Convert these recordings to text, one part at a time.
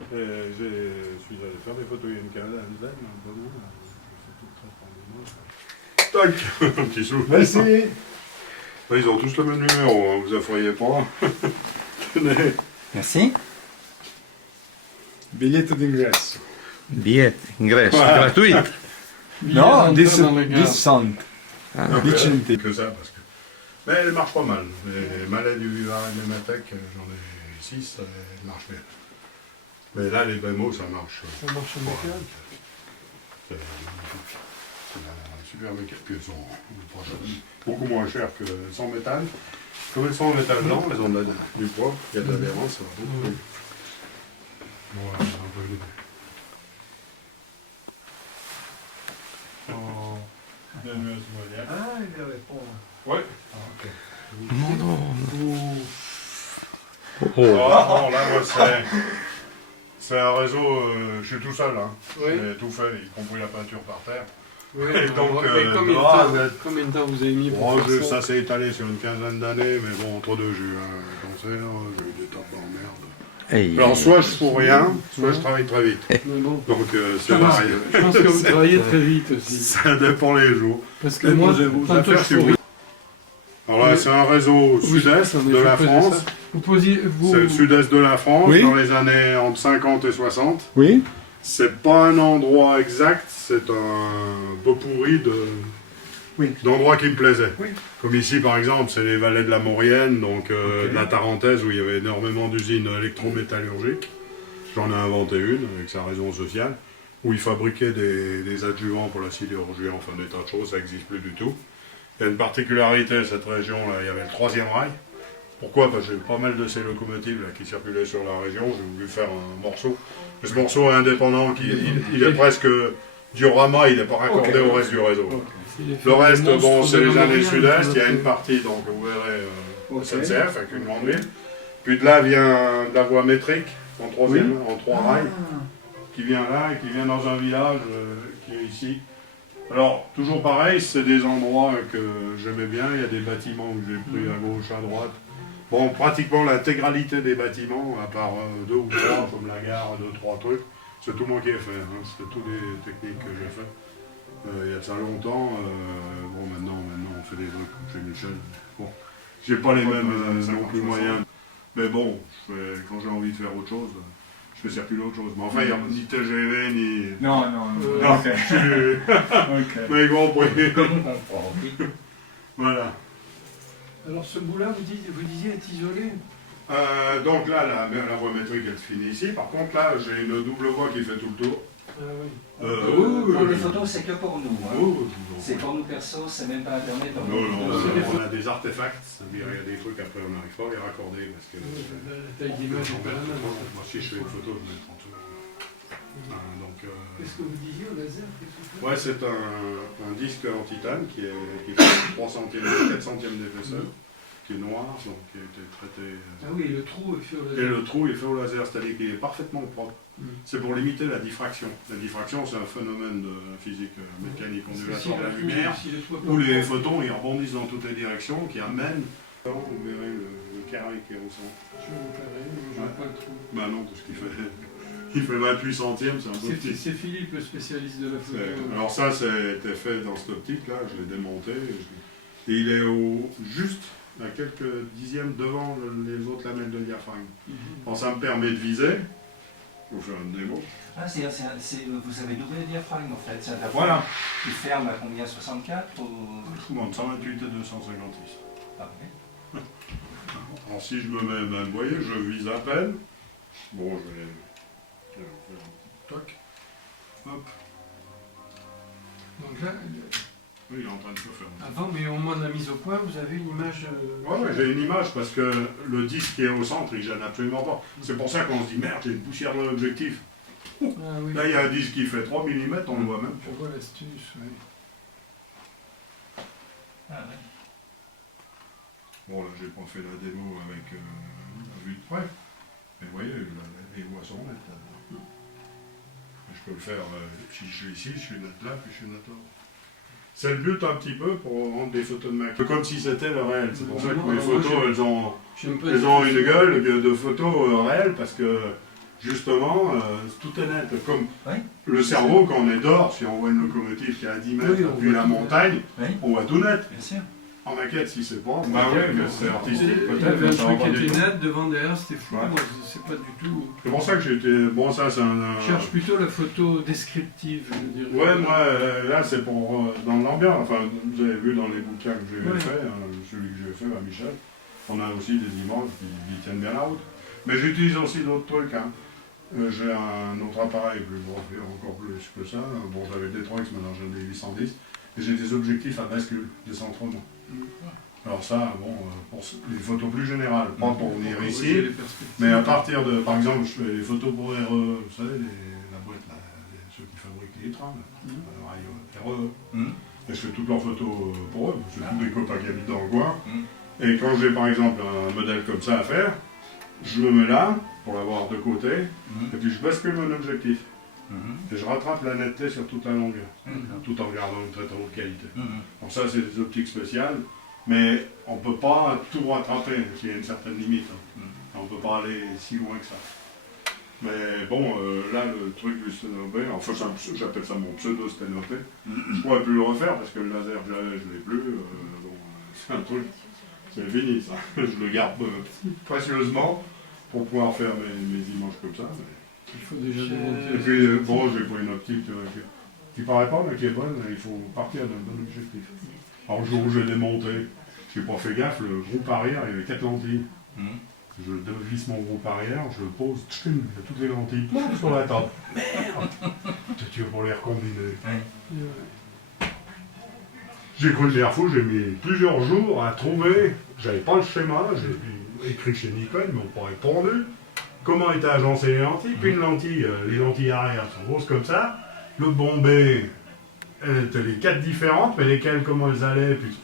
Je suis allé faire des photos il y a une quinzaine d'années, un peu moins. Tac, un petit souffle. Merci. Ils ont tous le même numéro, hein, vous effrayez pas. Tenez. Merci. Biglietto d'ingresso. Billet, ingresso, Voilà. gratuito. No, this this sound. Vicente. Que ça, parce que. Mais elle marche pas mal. Les malais du Vivara et des Matec, j'en ai 6, elles marchent bien. Mais là, les bémos, ça marche. Ça marche en métal. C'est magnifique. C'est un super mécanique. Puis elles sont beaucoup moins chères que sans métal. Comme elles sont en métal blanc, elles ont du poids, il y a de l'adhérence, ça va beaucoup plus. Voilà, un peu l'idée. Ah, il répond. Ouais. Ah, ok. Oh, non, là, moi, c'est un réseau, je suis tout seul, hein. Oui. J'ai tout fait, y compris la peinture par terre. Oui, Et donc, combien de temps vous avez mis pour Bon, faire ça s'est étalé sur une quinzaine d'années, mais bon, entre deux, j'ai eu un cancer, j'ai eu des tas d'emmerdes. Alors, soit je fous rien, soit je travaille très vite. Mais bon, Donc, c'est pareil. je pense que vous travaillez très vite aussi. Ça dépend les jours. Parce que moi, tantôt je fous rien. Alors là, c'est un réseau sud-est de la France. Vous posiez, C'est le sud-est de la France, Oui. dans les années entre 50 et 60. Oui. C'est pas un endroit exact, c'est un pot-pourri d'endroits qui me plaisaient. Oui. Comme ici, par exemple, c'est les vallées de la Maurienne, donc de la Tarentaise, où il y avait énormément d'usines électrométallurgiques. J'en ai inventé une, avec sa raison sociale, où ils fabriquaient des adjuvants pour la sidérurgie, enfin des tas de choses, ça n'existe plus du tout. Il y a une particularité, cette région-là, il y avait le troisième rail. Pourquoi? Parce que j'ai pas mal de ces locomotives là, qui circulaient sur la région, j'ai voulu faire un morceau. Ce morceau est indépendant, il est presque diorama, il n'est pas raccordé au reste du réseau. Le reste, bon, c'est les années sud-est, il y a une partie, donc vous verrez, SNCF avec une grande ville. Puis de là vient de la voie métrique, en troisième, en trois rails, qui vient là et qui vient dans un village qui est ici. Alors, toujours pareil, c'est des endroits que j'aimais bien, il y a des bâtiments que j'ai pris à gauche, à droite. Bon, pratiquement l'intégralité des bâtiments, à part deux ou trois, comme la gare, deux, trois trucs, c'est tout moi qui ai fait, hein. C'est tous les techniques que j'ai fait. Il y a de ça longtemps, bon maintenant on fait des trucs comme chez Michel. Bon, j'ai pas les mêmes non plus moyens. Mais bon, quand j'ai envie de faire autre chose, je fais circuler autre chose. Mais enfin, il n'y a ni TGV, ni... Non. Non, je suis... Mais compris. Voilà. Alors ce bout-là, vous disiez, est isolé. Donc là, la voie métrique, elle se finit ici. Par contre, là, j'ai une double voie qui fait tout le tour. Ah oui. Pour les photos, c'est que pour nous. Hein. Oh, C'est pour nous perso, c'est même pas internet. non, on a des artefacts, c'est-à-dire il y a des trucs après on n'arrive pas à les raccorder parce que... La taille d'image n'est pas la même. Moi si je fais une photo, je mets 30 secondes. Donc, Qu'est-ce que vous disiez au laser? ouais, c'est un disque en titane qui fait 3 centièmes, 4 centièmes d'épaisseur, qui est noir, donc qui a été traité... Ah oui, le trou est fait au laser. Et le trou est fait au laser, c'est-à-dire qu'il est parfaitement propre. C'est pour limiter la diffraction. La diffraction, c'est un phénomène de physique mécanique ondulatoire de la lumière, où les photons ils rebondissent dans toutes les directions, qui amènent... Vous verrez le carré qui est au centre. Je vous carré, je vois pas le trou. Bah non, parce qu'il fait 28 centièmes, c'est un peu petit. C'est Philippe, le spécialiste de la photo. Alors ça, c'était fait dans cette optique-là, je l'ai démonté. Et il est juste à quelques dixièmes devant les autres lamelles de diaphragme. Alors ça me permet de viser. Je vais vous faire une démo. Ah, vous avez doublé le diaphragme en fait. C'est un diaphragme Voilà. qui ferme à combien? 64 ou... Je vous montre 128 et 256. Ah, oui. Alors si je me mets même, vous voyez, je vise à peine. Bon, je vais faire un petit toc. Hop. Donc là, Oui, il est en train de se faire. avant, mais au moment de la mise au point, vous avez une image... Ouais, j'ai une image parce que le disque qui est au centre, il gêne absolument pas. C'est pour ça qu'on se dit merde, j'ai une poussière dans l'objectif. Ah, oui. Là, il y a un disque qui fait 3 mm, on le voit même Je vois l'astuce, oui. Ah, oui. Bon, là, j'ai pas fait la démo avec la vue de près. Mais vous voyez, les voies sont nettes. Là. Je peux le faire, si je suis ici, je suis net là, puis je suis net là. C'est le but un petit peu pour rendre des photos de maquette. Comme si c'était le réel. C'est pour ça que mes photos, elles ont une gueule de photos réelles parce que justement, tout est net. Comme Oui. le cerveau, quand on est dehors, si on voit une locomotive qui est à 10 mètres, Oui, on puis voit la tout. montagne, Oui, on voit tout net. bien sûr. En maquette, si c'est pas, bah oui, que c'est artistique, Il y peut-être, avait mais un ça va truc pas qui du était tout. net, devant, derrière, c'était fou. Ouais. Moi, c'est pas du tout. C'est pour ça que j'étais. Bon, ça, c'est un. Je cherche plutôt la photo descriptive, je veux dire. Ouais, moi, là, c'est pour. Dans l'ambiance. Enfin, vous avez vu dans les bouquins que j'ai Ouais. fait, celui que j'ai fait à Michel, on a aussi des images qui tiennent bien la route. Mais j'utilise aussi d'autres trucs. Hein. J'ai un autre appareil plus gros, encore plus que ça. Bon, j'avais des 3X, maintenant j'en ai des 810. Et j'ai des objectifs à bascule, des centrements. Alors ça, bon, pour les photos plus générales, pas pour venir Corriger ici, les perspectives. mais à partir de, par exemple, je fais les photos pour RE, vous savez, la boîte, là, ceux qui fabriquent les trains, là, RE. Mhm. Et je fais toutes leurs photos pour eux, c'est tous des copains qui habitent dans le coin. Mhm. Et quand j'ai par exemple un modèle comme ça à faire, je me mets là, pour l'avoir de côté, Mhm. et puis je bascule mon objectif. Mhm. Et je rattrape la netteté sur toute la longueur, D'accord. tout en gardant une très très haute qualité. Mhm. Donc ça, c'est des optiques spéciales, mais on ne peut pas tout rattraper, parce qu'il y a une certaine limite. Hein. On ne peut pas aller si loin que ça. Mais bon, là, le truc du sténopé, enfin, j'appelle ça mon pseudo-sténopé. Je pourrais plus le refaire, parce que le laser que j'avais, je ne l'ai plus. Bon, c'est un truc, c'est fini, ça. Je le garde précieusement pour pouvoir faire mes images comme ça. Mais... Il faut déjà démonter. Et puis, bon, j'ai pris une optique qui paraît pas, mais qui est bonne, il faut partir d'un bon objectif. Alors, le jour où j'ai démonté, j'ai pas fait gaffe, le groupe arrière, il y avait 4 lentilles. Mhm. Je dévisse mon groupe arrière, je le pose, tchim, il y a toutes les lentilles plouf, sur la table. Merde. Tu veux pour les recombiner. J'ai cru le dire fou, j'ai mis plusieurs jours à trouver, j'avais pas le schéma, j'ai écrit chez Nikon, ils m'ont pas répondu. Comment étaient agencées les lentilles, puis une lentille, les lentilles arrière sont grosses comme ça, l'autre bombée, elles étaient les 4 différentes, mais lesquelles, comment elles allaient, puis...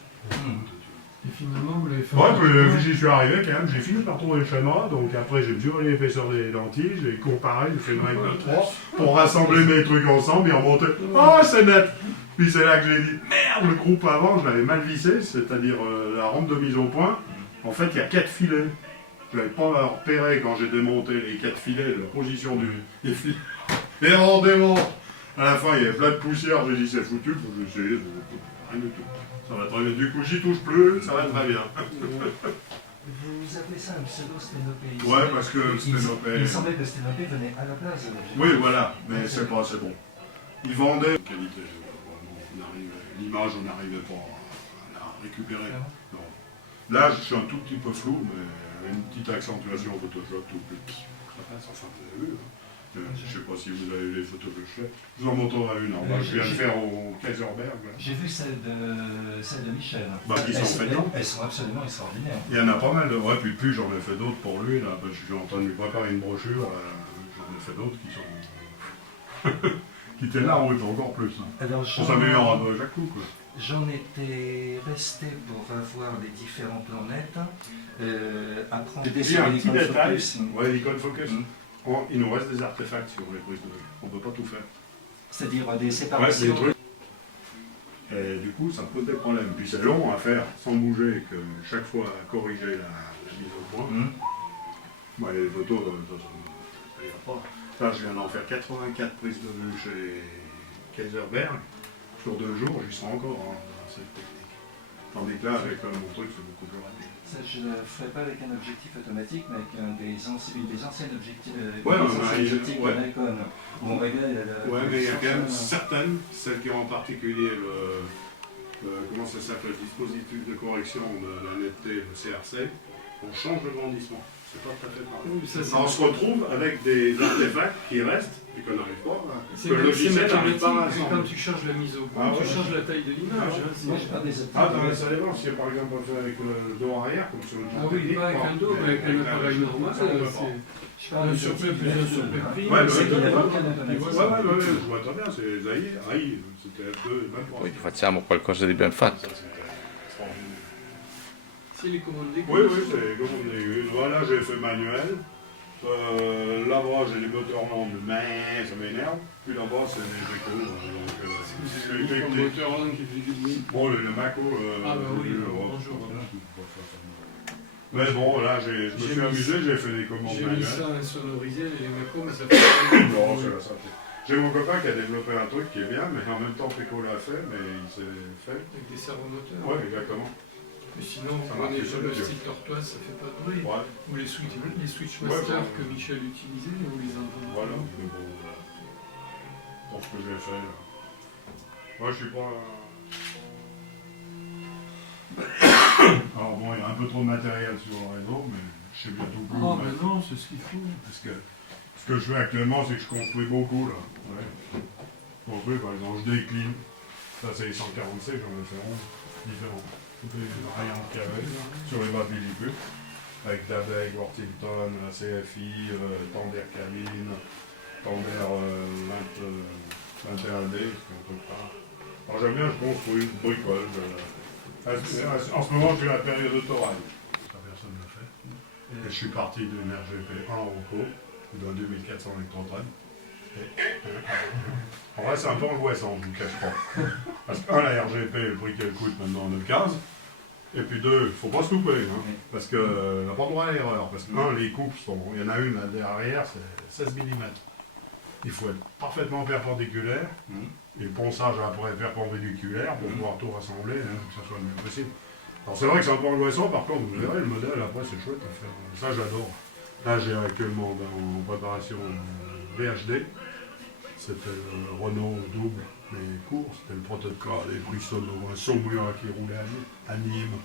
Et finalement, vous l'avez fait. Ouais, puis j'y suis arrivé quand même, j'ai fini par trouver le schéma, donc après j'ai mesuré l'épaisseur des lentilles, j'ai comparé, j'ai fait une règle de 3 pour rassembler mes trucs ensemble et remonter. Oh, c'est net! Puis c'est là que j'ai dit, merde, le groupe avant, je l'avais mal vissé, c'est-à-dire la rampe de mise au point. En fait, il y a 4 filets. Je l'avais pas repéré quand j'ai démonté les 4 filets, la position des filets. Et rendez-vous! À la fin, il y avait plein de poussière, j'ai dit, c'est foutu, j'ai essayé, rien du tout. Ça va très bien. Du coup, j'y touche plus, ça va très bien. Vous appelez ça un pseudo-sténopé? Ouais, parce que le sténopé... Il semblait que le sténopé venait à la place. Oui, voilà, mais c'est pas assez bon. Ils vendaient... Qualité, l'image, on n'arrivait pas à la récupérer. Non. Là, je suis un tout petit peu flou, mais une petite accentuation Photoshop, tout petit. Ça passe, enfin, vous avez vu. Hein. Je ne sais pas si vous avez vu les photos que je fais. Je vous en montrerai une. Alors, je viens de faire au Kaiserberg. Là. J'ai vu celle de Michel. Bah, qui sont faites. Elles sont absolument extraordinaires. Il y en a pas mal de... Ouais, puis j'en ai fait d'autres pour lui, là, parce que je suis en train de lui préparer une brochure. J'en ai fait d'autres qui sont... qui étaient là, oui, encore plus. Hein. Alors, On s'améliore un peu chaque coup, quoi. j'en étais resté pour avoir les différents plans nets, apprendre Il y a un petit détail. focus. Ouais, l'icône focus. Mm. Il nous reste des artefacts sur les prises de vue. On ne peut pas tout faire. C'est-à-dire des Ouais, séparations. c'est des trucs. Et du coup, ça pose des problèmes. Puis c'est long à faire sans bouger, que chaque fois à corriger la mise au point. Mhm. Moi, les photos, ça ira pas. Ça, je viens d'en faire 84 prises de vue chez Kaiserberg. Sur 2 jours, j'y serai encore dans cette technique. Tandis que là, avec mon truc, c'est beaucoup plus rapide. Ça, je ne le ferai pas avec un objectif automatique, mais avec une des anciennes objectifs, Ouais, optiques ouais. de Nikon, où on réglait Ouais, mais il y a quand même certaines, celles qui ont en particulier comment ça s'appelle, le dispositif de correction de la netteté, le CRC, on change le grandissement. C'est pas tout à fait pareil. Oui, ça, c'est- On se retrouve avec des artefacts qui restent et qu'on n'arrive pas à... C'est que le logiciel n'arrive mathématique, pas à mais assembler. quand tu changes la mise au point, Ah, tu ouais. changes la taille de l'image. Ah, hein, Moi, je parle des optiques. Ah, ça dépend. Si par exemple on fait avec le dos arrière, comme sur le Ah oui, pas avec un dos, mais avec un appareil normal, ça, on peut c'est Je parle un des surplus optiques, plus un mais- surplus prime. Ouais, C'est qu'il n'y a ouais, aucun pas. automatisme. Ouais, je vois très bien, c'est Zahir, c'était F2, même pas. Quindi facciamo qualcosa di ben fatto. Ça, c'était extraordinaire. C'est les commandes des Oui, c'est comme on est. Voilà, j'ai fait manuel. Là-bas, j'ai les moteurs longs, mais ça m'énerve. Puis là-bas, c'est les échos. C'est C'est le technique. moteur là qui fait du bruit. Bon, le Mako. Ah, bah oui, le- bonjour. Mais bon, là, je me suis amusé, j'ai fait des commandes J'ai mis manuelles. ça insonorisé, les macros, mais ça fait Non, c'est la santé. J'ai mon copain qui a développé un truc qui est bien, mais en même temps, Pico l'a fait, mais il s'est fait. avec des servomoteurs. Ouais, exactement. Mais sinon, Ça vous prenez marche sur le le style tortoise, ça fait pas de bruit. Ouais, Ou les Switchmaster Ouais, que Michel utilisait, ou les entendez. voilà. Mais bon, voilà. Pour ce que j'ai fait. Moi, je suis pas. Alors bon, il y a un peu trop de matériel sur le réseau, mais je sais bientôt plus. Oh, mais non, c'est ce qu'il faut. Parce que ce que je fais actuellement, c'est que je construis beaucoup là. Ouais. Je construis, par exemple, je décline. Ça, c'est les 140C, j'en ai fait 11 différents. Toutes les variantes qu'il y avait sur les bas pellicules. Avec Dabec, Worthington, CFI, Tander Cabine, Tander 21D, c'est un peu pas. Alors j'aime bien, je construis, je bricole. En ce moment, je suis à la période de Torail. Ça, personne ne l'a fait. Et je suis parti d'une RGP 1 en cours, de 2400 électrotrains. En vrai, c'est un peu angoissant, je ne vous cache pas. Parce que, la RGP, le prix qu'elle coûte maintenant, 9,15. Et puis 2, il ne faut pas se louper, hein, parce qu'on n'a pas le droit à l'erreur. Parce que, les coupes, il y en a une là derrière, c'est 16 mm. Il faut être parfaitement perpendiculaire, et le ponçage après perpendiculaire pour pouvoir tout rassembler, hein, que ça soit le mieux possible. Alors c'est vrai que c'est un peu angoissant, par contre, vous verrez, le modèle après c'est chouette à faire. Ça j'adore. Là j'ai actuellement en préparation VHD, c'était le Renault double, mais court, c'était le protocole, les bruits sonos, un Saumuia qui roulait à Nîmes.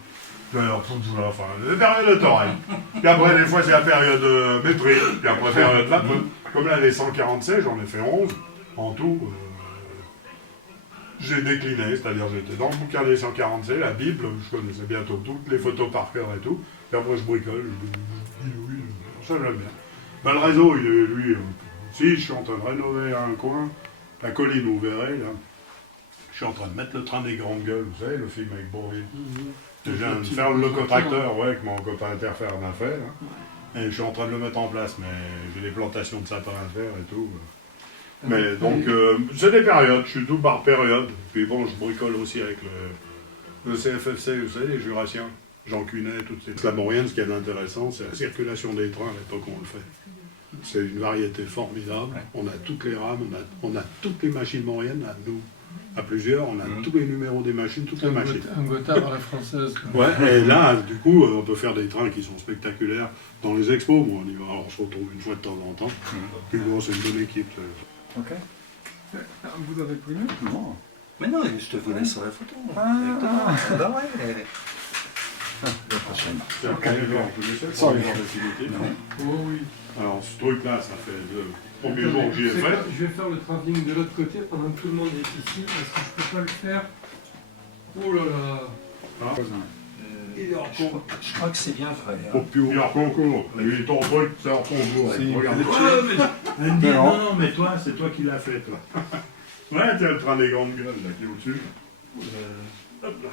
Enfin, la période de Torail. Puis après, des fois, c'est la période mépris. Puis après, période vapeur. Comme là, les 146, j'en ai fait 11. En tout, j'ai décliné, c'est-à-dire j'étais dans le bouquin des 146, la Bible, je connaissais bientôt toutes les photos par cœur et tout. Puis après, je bricole, je dis oui, ça j'aime bien. Ben, le réseau, il est, lui, si, je suis en train de rénover un coin, la colline, vous verrez, là. Je suis en train de mettre le train des grandes gueules, vous savez, le film avec Bourvil. Je viens de faire le locotracteur, ouais, que mon copain Interfer m'a fait, là. Et je suis en train de le mettre en place, mais j'ai des plantations de sapins à faire et tout. Mais donc, c'est des périodes, je suis tout par période. Puis bon, je bricole aussi avec le CFFC, vous savez, les Jurassiens, Jean Cunet, toutes ces... La Maurienne, ce qui est intéressant, c'est la circulation des trains à l'époque où on le fait. C'est une variété formidable. On a toutes les rames, on a toutes les machines mauriennes, à nous, à plusieurs, on a tous les numéros des machines, toutes les machines. Un Gothard à la française. Ouais, et là, du coup, on peut faire des trains qui sont spectaculaires. Dans les expos, bon, on y va, alors, on se retrouve une fois de temps en temps. Puis bon, c'est une bonne équipe. Ok. Vous avez pris le? Non. Mais non, je te vous laisse sur la photo. Ah. Bah ouais. La prochaine. C'est un Sans les Oh oui. Alors, ce truc-là, ça fait le premier jour que j'y ai fait. Je vais faire le travelling de l'autre côté pendant que tout le monde est ici, parce que je peux pas le faire. Oh là là. Ah. Je crois que c'est bien vrai. Hein. Au plus haut concours. Lui, ton truc, c'est en concours. C'est- Regarde. Elle me dit, non, mais toi, c'est toi qui l'as fait, toi. Ouais, tiens, le train des grandes gueules, là, qui est au-dessus. Hop là.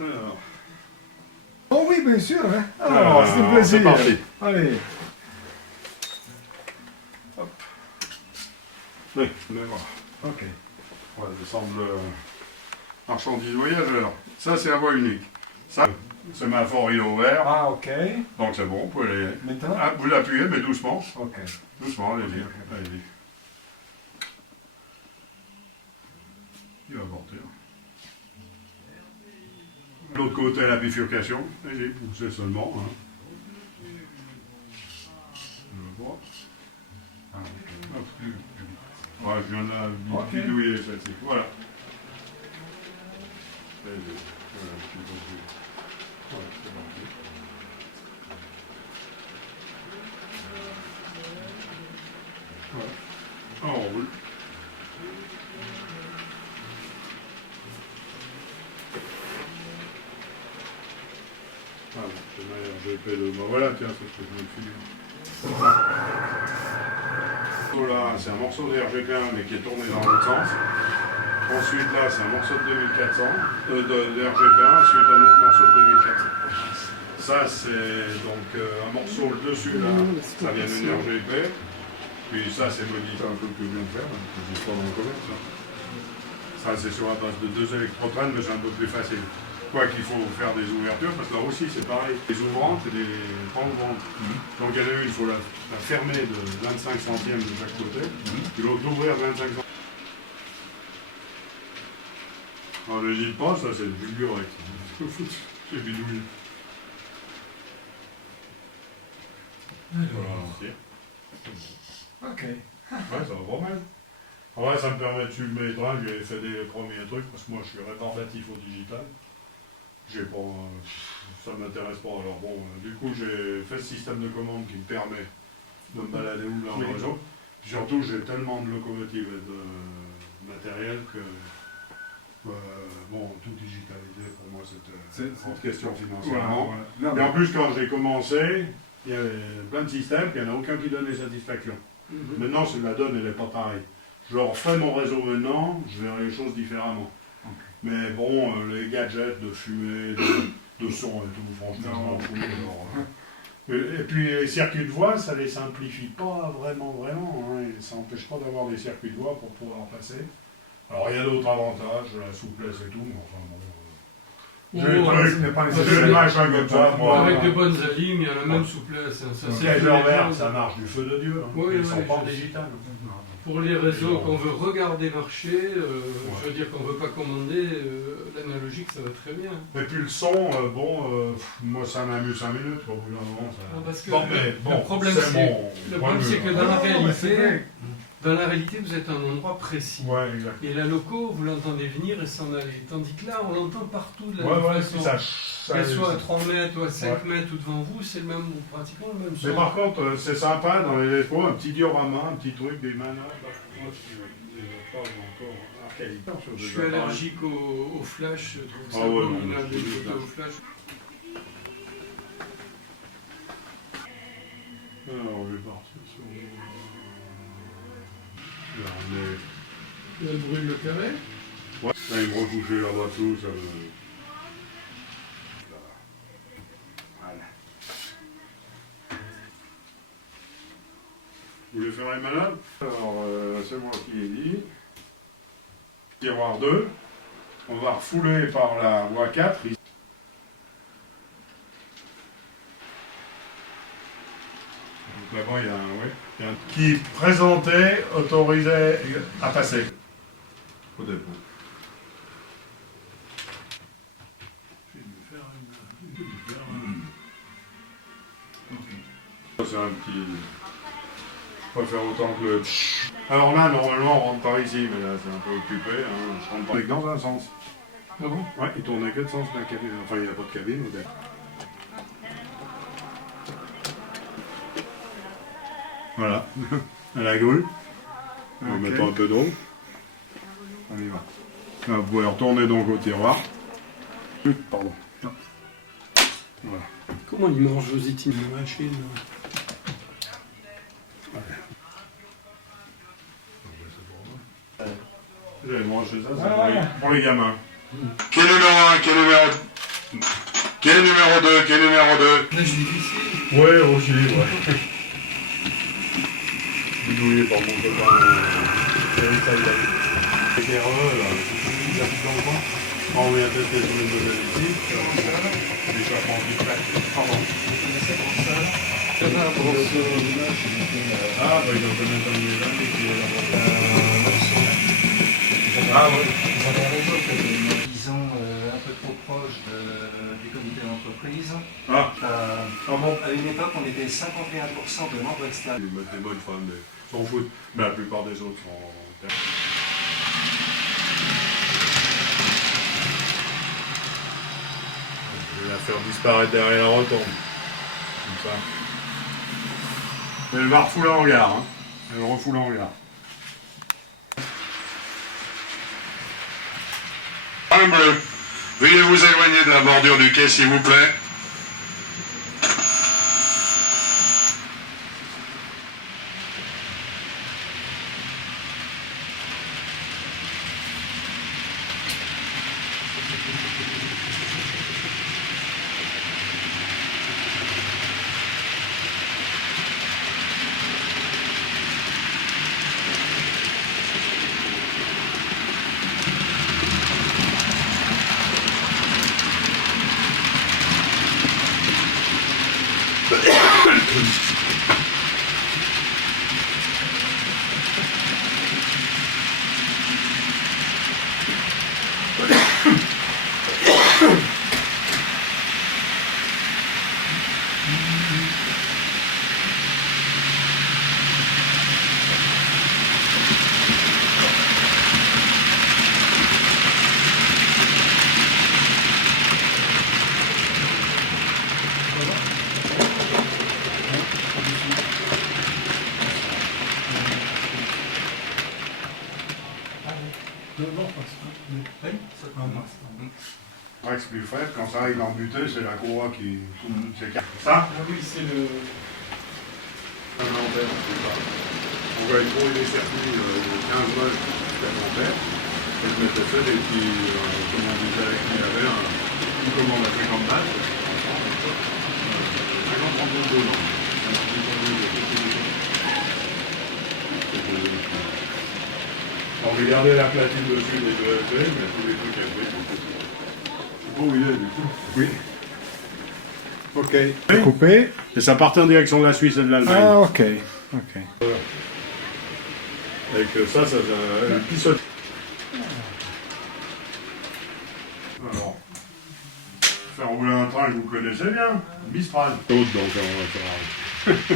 Alors. Oh oui, bien sûr. Hein. Alors, c'est un plaisir. C'est parti. Allez. Oui, d'accord. Ok. On va descendre le marchandise voyageur. Ça, c'est la voie unique. Ça, c'est ma Fort Île ouvert. Ah, ok. Donc c'est bon, vous pouvez aller. Maintenant? Ah, vous l'appuyez, mais doucement. Ok. Doucement, allez-y. Allez-y. Il va porter. L'autre côté, la bifurcation. Allez-y, poussez seulement. Hein. Je vois. Ah, ok. Hop. Ouais, je viens de la bidouiller celle-ci. Voilà. Allez-y. Voilà, je suis bon. Voilà, c'est parti. Voilà. Ah, on roule. Ah bon, c'est ma RGP de... Bon, voilà, tiens, c'est ce que je me file. Là, c'est un morceau de RGP1, mais qui est tourné dans l'autre sens. Ensuite, là, c'est un morceau de 2400, de RGP1, ensuite un autre morceau de 2400. Ça, c'est donc un morceau, le dessus, là, ça vient d'une RGP. Puis ça, c'est modifié un peu que je viens de faire, parce que j'ai pas dans le commerce. Ça, c'est sur la base de 2 électrotraînes, mais c'est un peu plus facile. Quoi qu'il faut faire des ouvertures, parce que là aussi, c'est pareil. Les ouvrantes et les enlevantes. Donc, il y en a une, il faut la fermer de 25 centièmes de chaque côté, puis l'autre l'ouvrir de 25 centièmes. Alors, ne dis pas, ça, c'est le vulgurec. C'est bidouille. Voilà, l'entier. Ok. Ouais, ça va pas mal. En vrai, ça me permet de suivre mes trains. J'ai fait des premiers trucs parce que moi, je suis rébarbatif au digital. J'ai pas, ça m'intéresse pas. Alors bon, du coup, j'ai fait ce système de commande qui me permet de me balader où dans le réseau. Puis surtout, j'ai tellement de locomotives et de matériel que bon, tout digitalisé pour moi, c'était une question financièrement. Voilà. Et en plus, quand j'ai commencé, il y avait plein de systèmes, puis il n'y en a aucun qui donnait satisfaction. Maintenant, la donne, elle n'est pas pareille. Je refais mon réseau maintenant, je verrai les choses différemment. Ok. Mais bon, les gadgets de fumée, de son et tout, franchement, je m'en fous. Et puis les circuits de voie, ça ne les simplifie pas vraiment. Hein, et ça n'empêche pas d'avoir des circuits de voie pour pouvoir passer. Alors il y a d'autres avantages, la souplesse et tout, mais enfin bon. J'ai le truc, j'ai le machin comme ça, moi. Avec de bonnes alignes, il y a la même souplesse. Hein, ça, c'est Kaiser vert, ça marche du feu de Dieu. Hein. Oui, Ils sont oui, pas je- digital. Pour les réseaux qu'on veut regarder marcher, je veux dire qu'on ne veut pas commander, l'analogique ça va très bien. Et puis le son, moi ça m'amuse 5 minutes, au bout d'un moment. Ça... Ah, parce que bon, mais, bon, le problème c'est c'est mon le point problème, de c'est vue, que hein. dans la réalité vous êtes à un endroit précis. Ouais, exact. Et la loco, vous l'entendez venir et s'en aller. Tandis que là, on l'entend partout de la même Ouais, façon. ça, Qu'elle soit à 3 mètres ou à 5 mètres ou devant vous, c'est le même, pratiquement le même son. mais par contre, c'est sympa dans les expos, un petit diorama, un petit truc, des manas. Moi, je les ai pas encore archaïques. Je suis allergique au flash, je trouve ça Ah ouais, non, abominable, mais les c'est photos au flash. Alors, je vais partir sur... Là, on est... Il y a le bruit de le carré. Ouais, là, il me recouchait là-bas tout, ça me... Voilà. Vous voulez faire les malades? Alors, c'est moi qui ai dit. Tiroir 2. On va refouler par la voie 4. Donc là-bas, il y a un qui présentait, autorisait à passer. Au dépôt. C'est un petit... Je préfère autant que le... Alors là, normalement, on rentre par ici, mais là, c'est un peu occupé. Hein. Je rentre pas dans un sens. Ah bon? Ouais, il tournait que de sens de la cabine. Enfin, il n'y a pas de cabine, peut-être. Voilà. À la grue. On va mettre un peu d'eau. On y va. Là, vous pouvez retourner donc au tiroir. Pardon. Voilà. Comment il mange vos itinéraires de machine? J'avais mangé ça, c'est Ah, pour, ouais. pour les gamins. Qui est numéro 1, qui est numéro 2, qui est numéro 2? Là, je l'ai glissé. Ouais, aussi, ouais. Bidouillé par mon copain. Éclaireux, là. Il a plus dans le coin. On vient tester sur une nouvelle ici. Des chapons qui claquent. Pardon. Ah, bah, il doit connaître un nouvel ami qui est là-bas. Ah, oui. Disons un peu trop proche du comité d'entreprise. Ah, bon. À une époque, on était 51% de membres externes. Ils mettent des bonnes femmes, mais s'en foutent. Mais la plupart des autres sont... Je vais la faire disparaître derrière la rotonde. Comme ça. Elle va refouler en regard. Hein. Elle refoule en regard. Un bleu. Veuillez vous éloigner de la bordure du quai, s'il vous plaît. Axe plus faible, quand ça arrive en butée, c'est la courroie qui. C'est ça. Ah oui, c'est le... Un ampère, c'est ça. On va être des circuits de 15 volts jusqu'à l'ampère. Et je m'étais fait des petits, comme on disait avec lui, il y avait une commande à 50 watts. 50 volts dedans. On regardait la platine dessus des deux LP, mais tous les trucs LP, oh oui, du coup. Oui. Ok. Coupé. Et ça partait en direction de la Suisse et de l'Allemagne. Ah, ok. Avec ça faisait un petit saut. Alors, faire rouler un train que vous connaissez bien, Mistral. L'autre, donc, on va faire.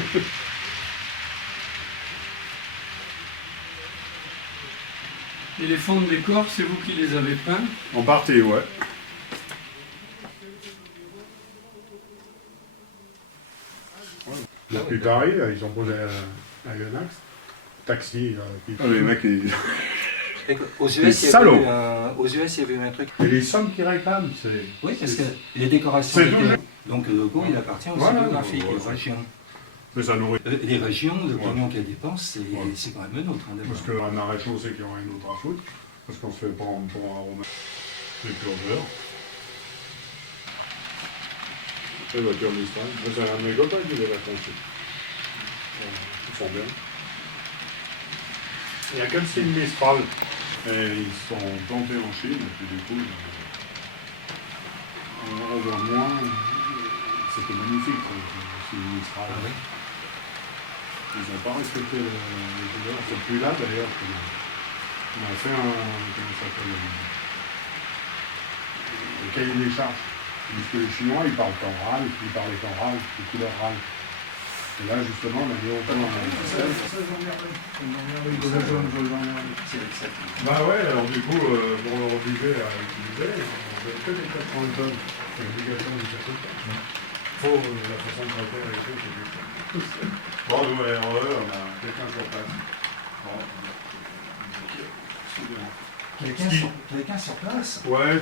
Et les fonds de décor, c'est vous qui les avez peints? En partie, ouais. Depuis Paris, ils ont posé à Yonax. Taxi, les mecs, ils... Aux Les US, salauds. aux US, il y avait eu un truc. Et les sommes qu'ils réclament, c'est... Oui, parce que les décorations C'est étaient... Donc le logo, il appartient aux Voilà, géographiques, ouais, aux régions. Mais ça nourrit. Les régions, le Ouais. pognon qu'elles dépensent, Ouais. c'est quand même un autre. Hein, Parce d'abord. qu'un arrêt chaud, c'est qu'il y aura une autre à foutre. Parce qu'on se fait prendre pour un romain. Les curseurs. Les voitures Mistral. C'est un de mes copains qui les a conçus. Ils sont bien. Il n'y a que le style Mistral. Et ils sont plantés en Chine. Et puis du coup, on voit moins. C'était magnifique, quoi, le style Mistral. Ah oui. Ils n'ont pas respecté les couleurs. C'est plus là d'ailleurs. On a fait comment ça s'appelle, le cahier des charges. Parce que les Chinois, ils parlent qu'en râle, ils parlaient qu'en râle, les couleurs râle. Et là, justement, on a mis autant dans le système. C'est avec ça. Bah ouais, alors du coup, pour leur obliger à utiliser, on fait que des 80 tonnes. C'est l'obligation du circuit. Faut la façon de traiter avec eux, c'est du tout. Bon, nous, à RE, on a quelqu'un sur place. Bon. Quelqu'un sur place? Ouais,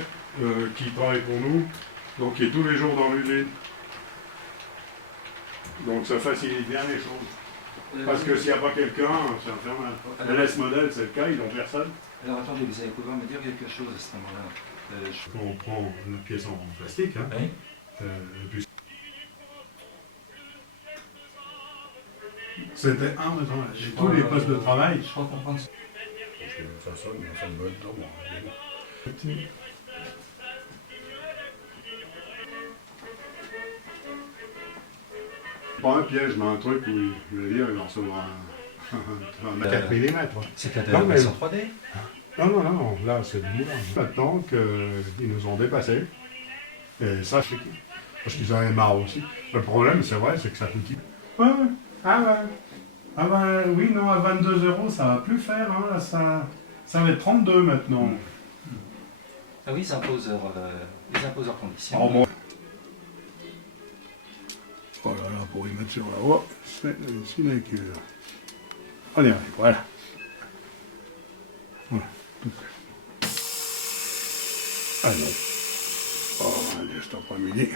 qui travaille pour nous, donc qui est tous les jours dans l'usine. Donc ça facilite bien les choses. Parce que s'il n'y a pas quelqu'un, c'est infernal. LS Model, c'est le cas, ils n'ont personne. Alors attendez, vous allez pouvoir me dire quelque chose à ce moment-là. On prend une pièce en plastique, hein. Oui. Et puis... C'était un maintenant, j'ai tous les postes de travail. Je crois comprendre. Ça sonne, mais ça doit être dedans. Pas un piège, mais un truc où je veux dire, il va recevoir un 4 mm. C'était de Non, la mais- version 3D. Non, là c'est du moulin. Maintenant qu'ils nous ont dépassés, et ça c'est parce qu'ils en avaient marre aussi. Le problème, c'est vrai, c'est que ça coûte. Ouais, ah ben oui, non, à 22 € ça va plus faire, hein, là, ça va être 32 maintenant. Ah oui, ils imposent leurs conditions. Oh, bon. Oh là là, pour y mettre sur la voie, c'est une sinécure. On y arrive, voilà. Voilà, tout fait. Ah non. Oh, allez, cet après-midi.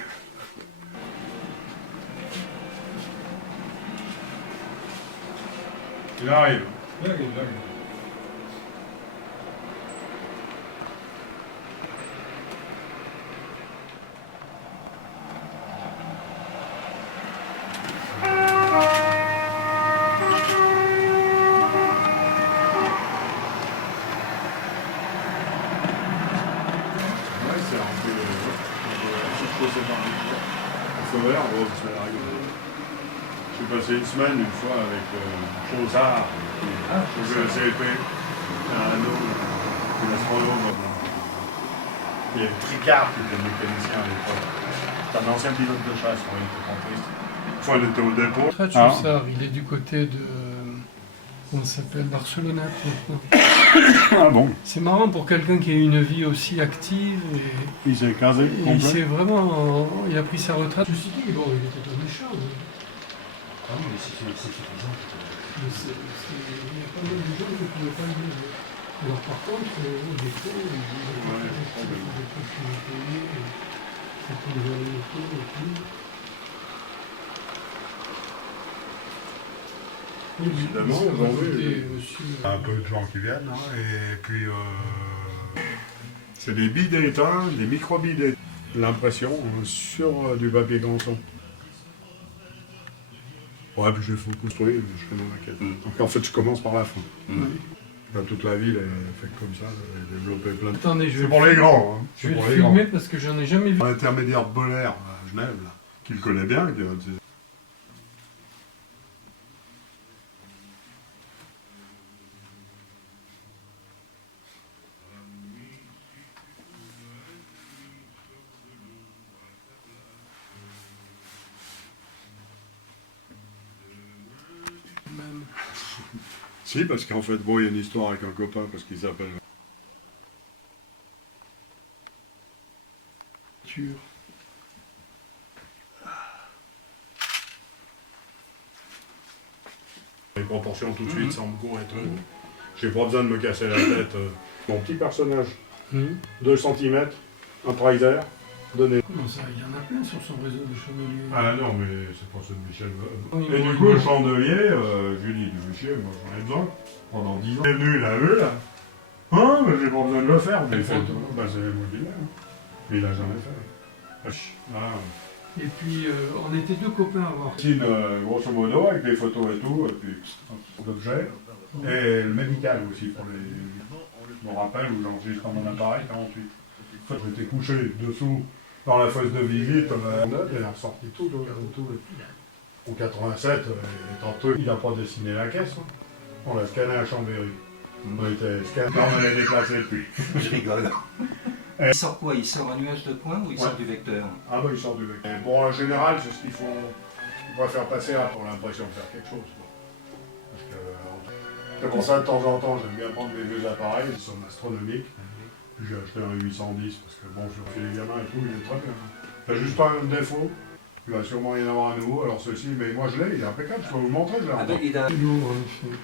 Il arrive. Là, il est là. Ouais, c'est un peu surchaussé par le feu vert, bon, c'est la règle. J'ai passé une semaine une fois avec Chaussard, le CEP, un astronome. Il y avait Tricard qui était mécanicien à l'époque. C'est un ancien pilote de chasse, il était campiste. Une fois, on était au dépôt. Chaussard, il est du côté de... Comment ça s'appelle? Barcelonnette maintenant. Ah bon? C'est marrant pour quelqu'un qui a une vie aussi active et Il s'est casé et il s'est vraiment... Il a pris sa retraite. Ceci dit, bon, il était pas méchant. Ah oui, mais c'est suffisant. Mais il y a pas mal de gens qui ne pouvaient pas le dire. Alors par contre, au dépôt, il y a des opportunités, c'était des variétés et tout. Évidemment, aujourd'hui, monsieur... un peu de gens qui viennent, hein, et puis c'est des billes d'étain, des micro-billes d'étain. L'impression sur du papier canson. Ouais, puis je faut construire, je fais ma maquette. Donc en fait, je commence par la fin. Enfin, toute la ville est faite comme ça, elle est développée plein de... Attendez, je C'est pour les grands, hein. Je vais pour le les grands. filmer parce que j'en ai jamais vu. L'intermédiaire Boller à Genève, là, qui le connaît bien, Même. Si, parce qu'en fait, bon, il y a une histoire avec un copain, parce qu'il s'appelle... Les proportions tout de suite semblent court et tout. J'ai pas besoin de me casser la tête. Mon petit personnage, 2 cm, un Preiser, donné. Comment ça? Il y en a plein sur son réseau de chandeliers. Ah non, mais c'est pas ceux de Michel. Oui, Et oui, du coup, oui. le chandelier, je lui dis, du fichier, moi j'en ai besoin. Pendant 10 ans. Il est venu, il a vu là. Hein, mais j'ai pas besoin de le faire. Il fait, bah c'est moi qui l'ai. Mais il a jamais fait. Ah. Et puis, on était 2 copains à voir. Chine, grosso modo, avec des photos et tout, et puis d'objets. Et le médical aussi pour les. Je me rappelle où j'enregistre dans mon appareil 48. En fait, j'étais couché dessous dans la fosse de visite, elle a ressorti tout. En 87, tantôt, il n'a pas dessiné la caisse. Hein. On l'a scanné à Chambéry. On était scanné, on l'a déplacé depuis. Je rigole. Il sort quoi? Il sort un nuage de points ou il sort du vecteur? Ah bah il sort du vecteur. Bon, en général, c'est ce qu'ils font. Ils préfèrent passer là pour l'impression de faire quelque chose. Quoi. Parce que, c'est pour ça, de temps en temps, j'aime bien prendre des vieux appareils, ils sont astronomiques. Puis j'ai acheté un 810 parce que bon, je refais les gamins et tout, il est très bien. Il y a juste un défaut. Il va sûrement y en avoir un nouveau, alors ceci, mais moi je l'ai, il est impeccable, je peux vous le montrer, je l'ai. Il a... C'est lourd, en effet.